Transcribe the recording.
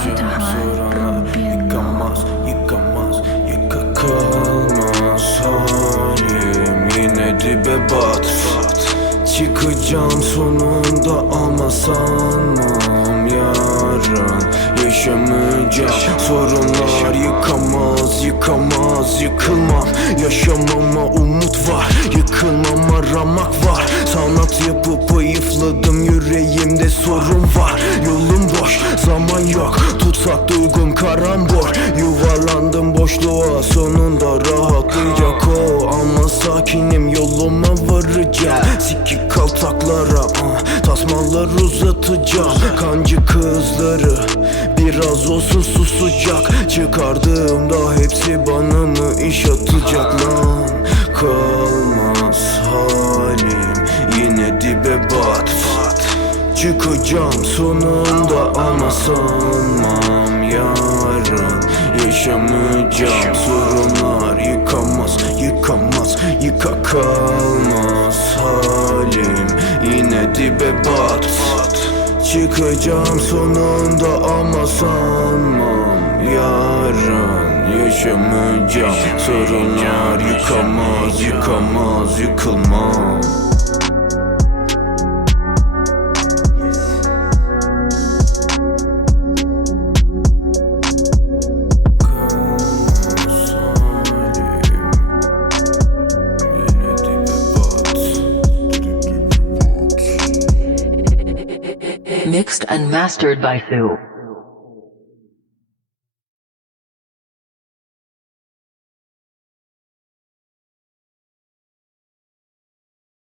Suranlar yıkamaz yıkamaz Yıka kalmaz. Halim Yine dibe bat. Çıkacağım sonunda ama sanmam yarın Yaşamayacağım sorunlar. Yıkamaz yıkamaz yıkılmam Yaşamama umut var. Yıkılmama ramak var. Sanat yapıp ayıfladım tutsak duygum karambol. Yuvarlandım boşluğa sonunda rahatlayacak o. Ama sakinim yoluma varacağım Sikik kaltaklara ah, tasmalar uzatacağım Kancı kızları biraz olsun susacak. Çıkardığımda hepsi bana mı iş atacak lan? Kalmaz halim yine dibe bat Çıkacağım sonunda ama sanmam yarın. Yaşamayacağım sorunlar yıkamaz yıkamaz yıka kalmaz halim. Yine dibe bat. Çıkacağım sonunda ama sanmam yarın. Yaşamayacağım sorunlar yıkamaz yıkamaz yıkılmam Mixed and mastered by Thu.